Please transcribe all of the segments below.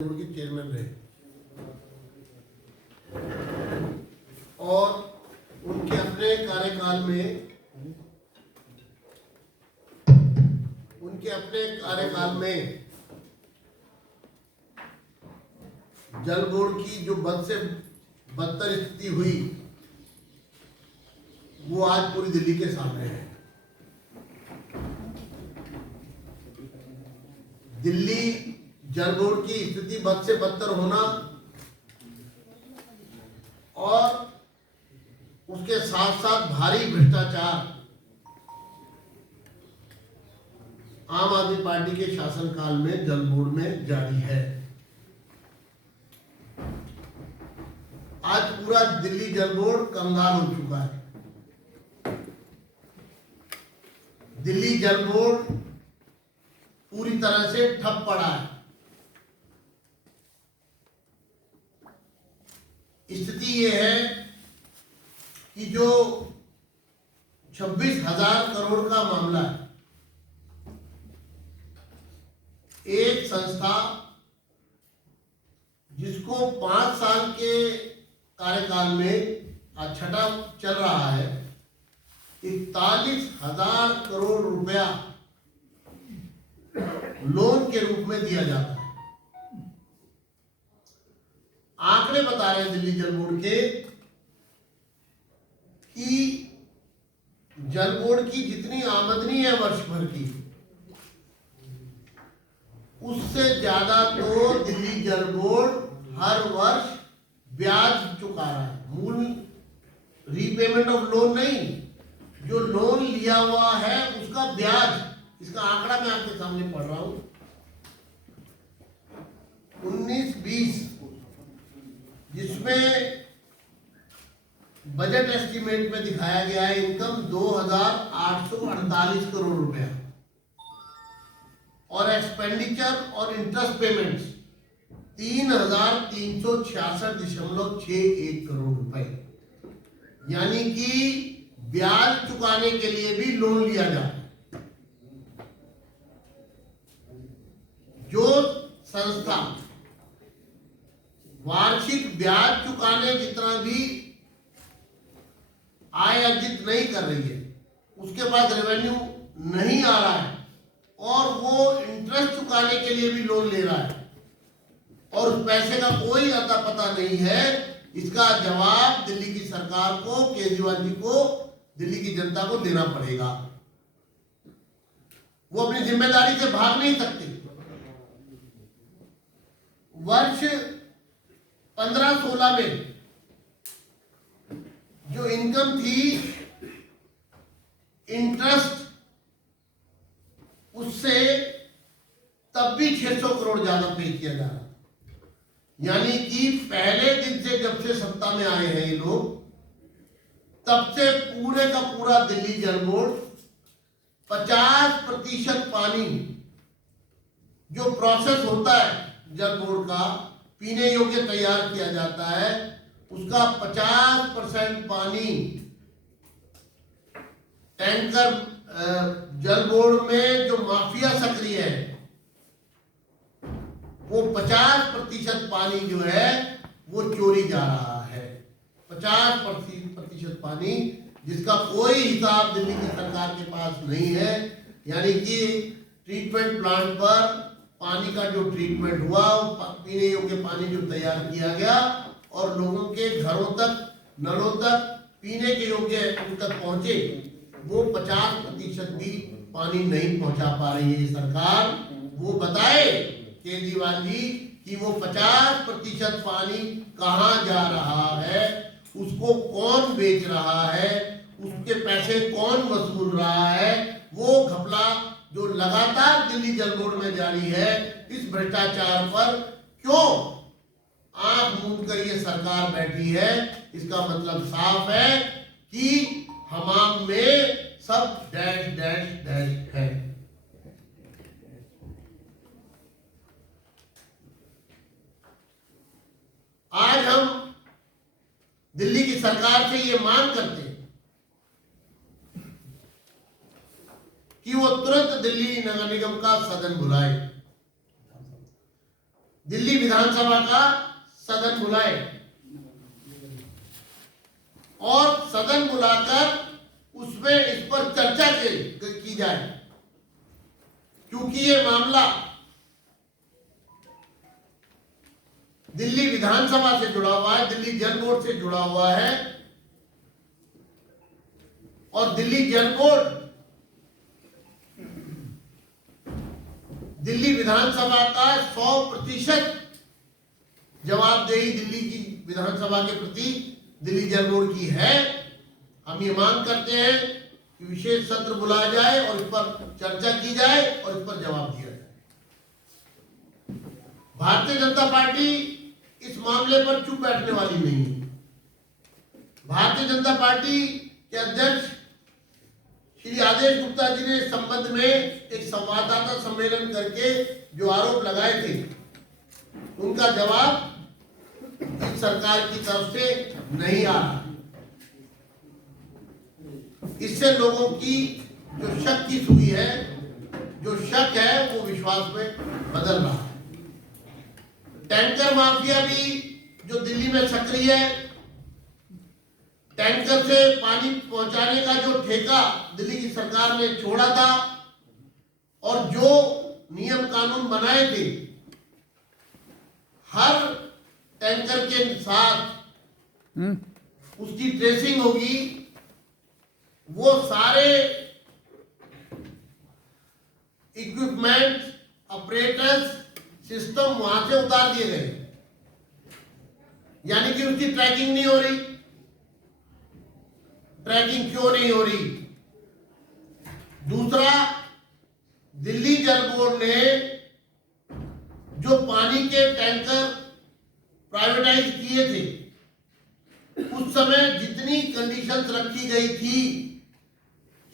Board के chairman रहे और उनके अपने कार्यकाल में जल बोर्ड की जो बद से बदतर स्थिति हुई वो आज पूरी दिल्ली के सामने है। दिल्ली जल बोर्ड की स्थिति बद से बदतर होना और उसके साथ साथ भारी भ्रष्टाचार आम आदमी पार्टी के शासनकाल में जल बोर्ड में जारी है। आज पूरा दिल्ली जल बोर्ड कंगाल हो चुका है। दिल्ली जल बोर्ड पूरी तरह से ठप पड़ा है। स्थिति ये है कि जो 26,000 करोड़ का मामला है, एक संस्था जिसको 5 साल के कार्यकाल में आज छठा चल रहा है, 41,000 करोड़ रुपया लोन के रूप में दिया जाता है। आंकड़े बता रहे हैं दिल्ली जल बोर्ड के कि जल बोर्ड की जितनी आमदनी है वर्ष भर की, उससे ज्यादा तो दिल्ली जल बोर्ड हर वर्ष ब्याज चुका रहा है। मूल रीपेमेंट ऑफ लोन नहीं, जो लोन लिया हुआ है उसका ब्याज। इसका आंकड़ा मैं आपके सामने पढ़ रहा हूं। 19-20 जिसमें बजट एस्टीमेट में दिखाया गया है इनकम 2,848 करोड़ रुपया और एक्सपेंडिचर और इंटरेस्ट पेमेंट्स 3,366.61 करोड़ रुपए, यानी कि ब्याज चुकाने के लिए भी लोन लिया जाता है। जो संस्था वार्षिक ब्याज चुकाने जितना भी आय अर्जित नहीं कर रही है, उसके पास रेवेन्यू नहीं आ रहा है और वो इंटरेस्ट चुकाने के लिए भी लोन ले रहा है और उस पैसे का कोई अता पता नहीं है, इसका जवाब दिल्ली की सरकार को, केजरीवाल जी को, दिल्ली की जनता को देना पड़ेगा। वो अपनी जिम्मेदारी से भाग नहीं सकते। वर्ष 15-16 में जो इनकम थी इंटरेस्ट, उससे तब भी 600 करोड़ ज्यादा पे किया जा रहा, यानी कि पहले दिन से जब से सत्ता में आए हैं ये लोग, तब से पूरे का पूरा दिल्ली जल बोर्ड 50% पानी जो प्रोसेस होता है जल बोर्ड का पीने योग्य तैयार किया जाता है, उसका 50% पानी टैंकर जल बोर्ड में जो माफिया सक्रिय है, वो 50% पानी जो है वो चोरी जा रहा है। 50% पानी जिसका कोई हिसाब दिल्ली की सरकार के पास नहीं है, यानी कि ट्रीटमेंट प्लांट पर पानी का जो ट्रीटमेंट हुआ, पीने योग्य पानी जो तैयार किया गया और लोगों के घरों तक, नलों तक पीने के योग्य उन तक पहुंचे, वो 50% भी पानी नहीं पहुंचा पा रही है सरकार। वो बताए केजरीवाल जी कि वो 50% पानी कहां जा रहा है, उसको कौन बेच रहा है, उसके पैसे कौन वसूल रहा है। वो घपला जो लगातार दिल्ली जल बोर्ड में जारी है, इस भ्रष्टाचार पर क्यों आंख मूंद कर ये सरकार बैठी है, इसका मतलब साफ है कि हमाम में सब डैश डैश डैश है। आज हम दिल्ली की सरकार से ये मांग करते हैं कि वो तुरंत दिल्ली नगर निगम का सदन बुलाए। दिल्ली विधानसभा का सदन बुलाए और सदन बुलाकर उसमें इस पर चर्चा की जाए, क्योंकि ये मामला दिल्ली विधानसभा से जुड़ा हुआ है, दिल्ली जल बोर्ड से जुड़ा हुआ है और दिल्ली जल बोर्ड दिल्ली विधानसभा का 100% जवाबदेही दिल्ली की विधानसभा के प्रति दिल्ली जल बोर्ड की है। हम ये मांग करते हैं कि विशेष सत्र बुलाया जाए और इस पर चर्चा की जाए और इस पर जवाब दिया जाए। भारतीय जनता पार्टी इस मामले पर चुप बैठने वाली नहीं है। भारतीय जनता पार्टी के अध्यक्ष श्री आदेश गुप्ता जी ने इस संबंध में एक संवाददाता सम्मेलन करके जो आरोप लगाए थे, उनका जवाब इस सरकार की तरफ से नहीं आ रहा। इससे लोगों की जो शक की सुई है, जो शक है, वो विश्वास में बदल रहा है। टैंकर माफिया भी जो दिल्ली में सक्रिय है, टैंकर से पानी पहुंचाने का जो ठेका दिल्ली की सरकार ने छोड़ा था और जो नियम कानून बनाए थे, हर टैंकर के साथ उसकी ट्रेसिंग होगी। वो सारे इक्विपमेंट, ऑपरेटर्स, सिस्टम वहां से उतार दिए गए, यानी कि उसकी ट्रैकिंग नहीं हो रही। ट्रैकिंग क्यों नहीं हो रही? दूसरा, दिल्ली जल बोर्ड ने जो पानी के टैंकर प्राइवेटाइज किए थे, उस समय जितनी कंडीशंस रखी गई थी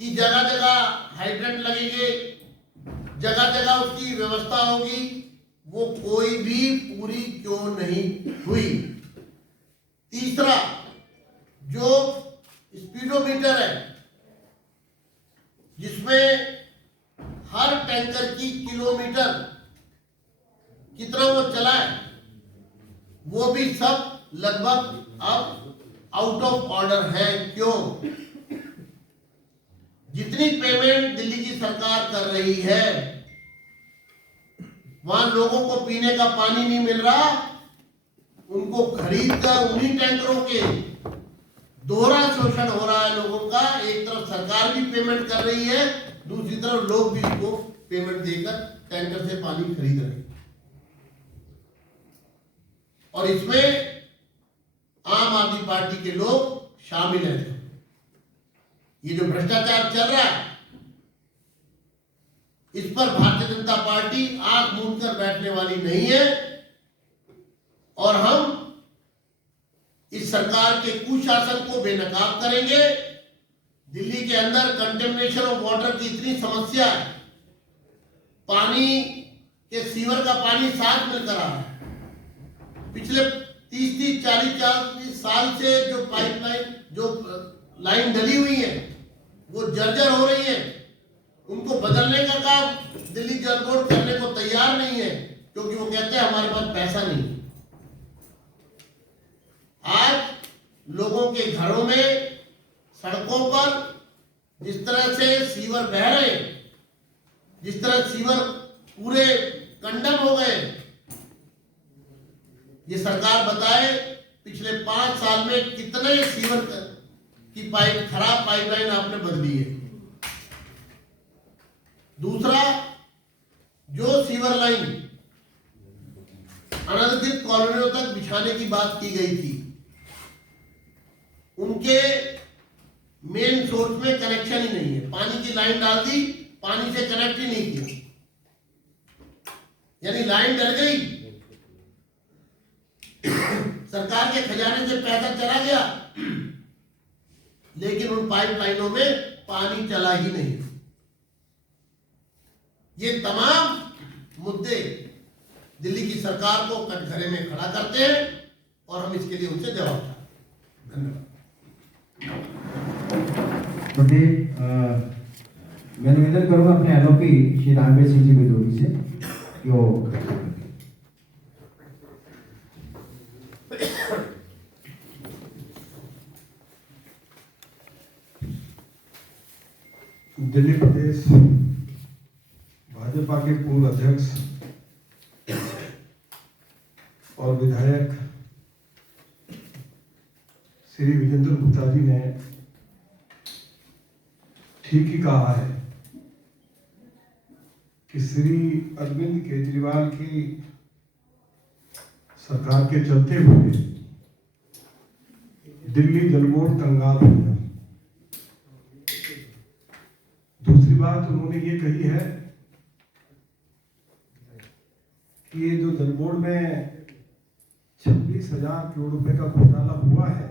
कि जगह जगह हाइड्रेंट लगेंगे, जगह जगह उसकी व्यवस्था होगी, वो कोई भी पूरी क्यों नहीं हुई? तीसरा, जो स्पीडोमीटर है जिसमें हर टैंकर की किलोमीटर कितना वो चला है, वो भी सब लगभग अब आउट ऑफ ऑर्डर है। क्यों? जितनी पेमेंट दिल्ली की सरकार कर रही है, वहां लोगों को पीने का पानी नहीं मिल रहा, उनको खरीद कर उन्हीं टैंकरों के दोहरा शोषण हो रहा है लोगों का। एक तरफ सरकार भी पेमेंट कर रही है, दूसरी तरफ लोग भी इसको पेमेंट देकर टैंकर से पानी खरीद रहे हैं। और इसमें आम आदमी पार्टी के लोग शामिल हैं। ये जो भ्रष्टाचार चल रहा है, इस पर भारतीय जनता पार्टी आंख मूंद कर बैठने वाली नहीं है और हम इस सरकार के कुशासन को बेनकाब करेंगे। दिल्ली के अंदर कंटेमिनेशन ऑफ वाटर की इतनी समस्या है, पानी के सीवर का पानी साफ मिलकर आ रहा है। पिछले 30-40 साल से जो पाइपलाइन, जो लाइन डली हुई है, वो जर्जर हो रही है। उनको बदलने का काम दिल्ली जल बोर्ड करने को तैयार नहीं है, क्योंकि वो कहते हैं हमारे पास पैसा नहीं। आज लोगों के घरों में, सड़कों पर जिस तरह से सीवर बह रहे, जिस तरह सीवर पूरे कंडम हो गए, ये सरकार बताए पिछले 5 साल में कितने सीवर की खराब पाइपलाइन आपने बदली है। दूसरा, जो सीवर लाइन अनधिकृत कॉलोनियों तक बिछाने की बात की गई थी, उनके मेन सोर्स में कनेक्शन ही नहीं है। पानी की लाइन डाल दी, पानी से कनेक्ट ही नहीं किया, यानी लाइन डल गई, सरकार के खजाने से पैसा चला गया, लेकिन उन पाइपलाइनों में पानी चला ही नहीं। ये तमाम मुद्दे दिल्ली की सरकार को कटघरे में खड़ा करते हैं और हम इसके लिए उनसे जवाब चाहते हैं। धन्यवाद। मैं निवेदन करूंगा अपने एलओपी श्री रामवीर सिंह जी बेदोरी से, जो दिल्ली प्रदेश भाजपा के पूर्व अध्यक्ष और विधायक श्री विजेंद्र गुप्ता जी ने ठीक ही कहा है कि श्री अरविंद केजरीवाल की सरकार के चलते हुए दिल्ली जल बोर्ड कंगाल हो गया। दूसरी बात उन्होंने ये कही है कि ये जो जल बोर्ड में 26,000 करोड़ रुपए का घोटाला हुआ है,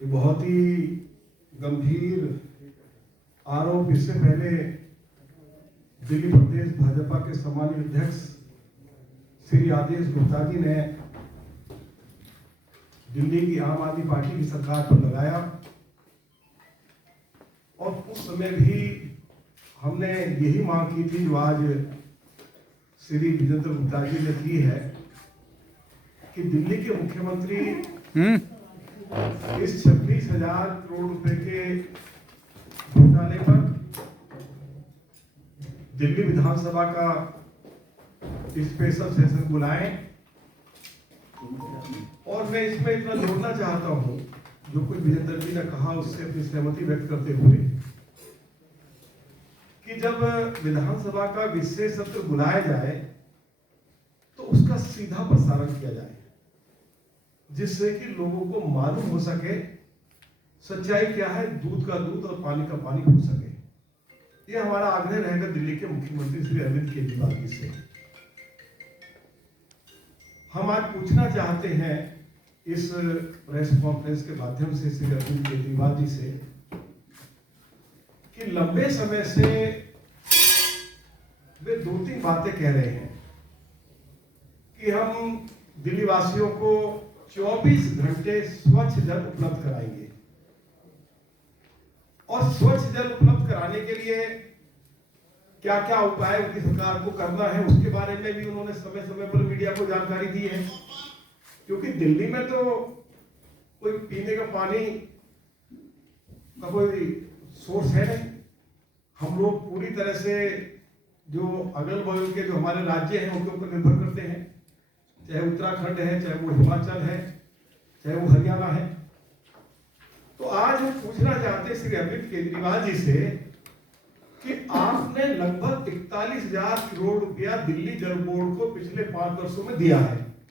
ये बहुत ही गंभीर आरोप। इससे पहले दिल्ली प्रदेश भाजपा के सम्मानित अध्यक्ष श्री आदेश गुप्ता जी ने दिल्ली की आम आदमी पार्टी की सरकार पर लगाया और उस समय भी हमने यही मांग की थी जो आज श्री विजेंद्र गुप्ता जी ने की है कि दिल्ली के मुख्यमंत्री इस 26,000 करोड़ रुपए के घोटाले पर दिल्ली विधानसभा का स्पेशल सेशन बुलाएं। और मैं इसमें इतना जोड़ना चाहता हूं जो कुछ विजेंद्र जी ने कहा उससे अपनी सहमति व्यक्त करते हुए कि जब विधानसभा का विशेष सत्र बुलाया जाए तो उसका सीधा प्रसारण किया जाए, जिससे कि लोगों को मालूम हो सके सच्चाई क्या है, दूध का दूध और पानी का पानी हो सके। यह हमारा आग्रह रहेगा दिल्ली के मुख्यमंत्री श्री अरविंद केजरीवाल जी से। हम आज पूछना चाहते हैं इस प्रेस कॉन्फ्रेंस के माध्यम से श्री अरविंद केजरीवाल जी से कि लंबे समय से वे 2-3 बातें कह रहे हैं कि हम दिल्ली वासियों को 24 घंटे स्वच्छ जल उपलब्ध कराएंगे। और स्वच्छ जल उपलब्ध कराने के लिए क्या क्या उपाय उनकी सरकार को करना है उसके बारे में भी उन्होंने समय समय पर मीडिया को जानकारी दी है। क्योंकि दिल्ली में तो कोई पीने का पानी का कोई सोर्स है नहीं। हम लोग पूरी तरह से जो अगल बगल के जो हमारे राज्य हैं उनके ऊपर निर्भर करते हैं, चाहे उत्तराखंड है, चाहे वो हिमाचल है, चाहे वो हरियाणा है। तो आज हम पूछना चाहते हैं श्री अरविंद केजरीवाल जी से कि आपने लगभग 41,000 करोड़ रुपया दिल्ली जल बोर्ड को पिछले 5 वर्षों में दिया है।